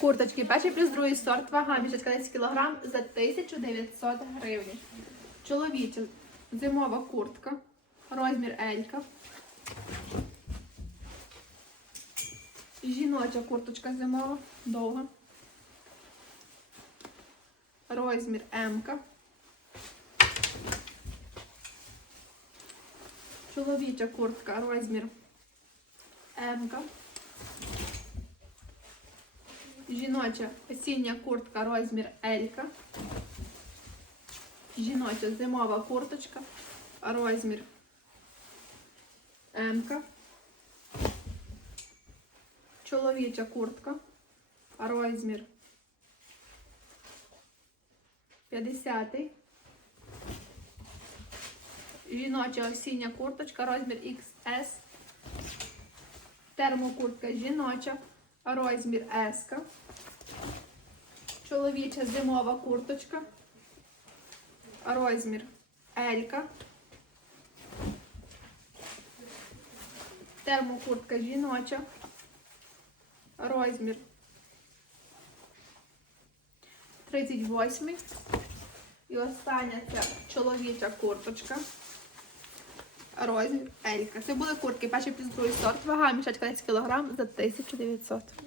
Курточки перший плюс другий сорт, вага мішечка 10 кг за 1900 гривень. Чоловіча зимова куртка, розмір Елька. Жіноча курточка зимова, довга. Розмір М. Чоловіча куртка, розмір М. Жіноча осіння куртка, розмір L. Жіноча зимова курточка, розмір М. Чоловіча куртка, розмір 50. Жіноча осіння курточка, розмір XS. Термокуртка жіноча, розмір S. Чоловіча зимова курточка, розмір L. Термокуртка жіноча, розмір 38. І остання це чоловіча курточка. Розмір Елька. Це були куртки, перший плюс другий сорт. Вага мішечка 10 кг за 1900.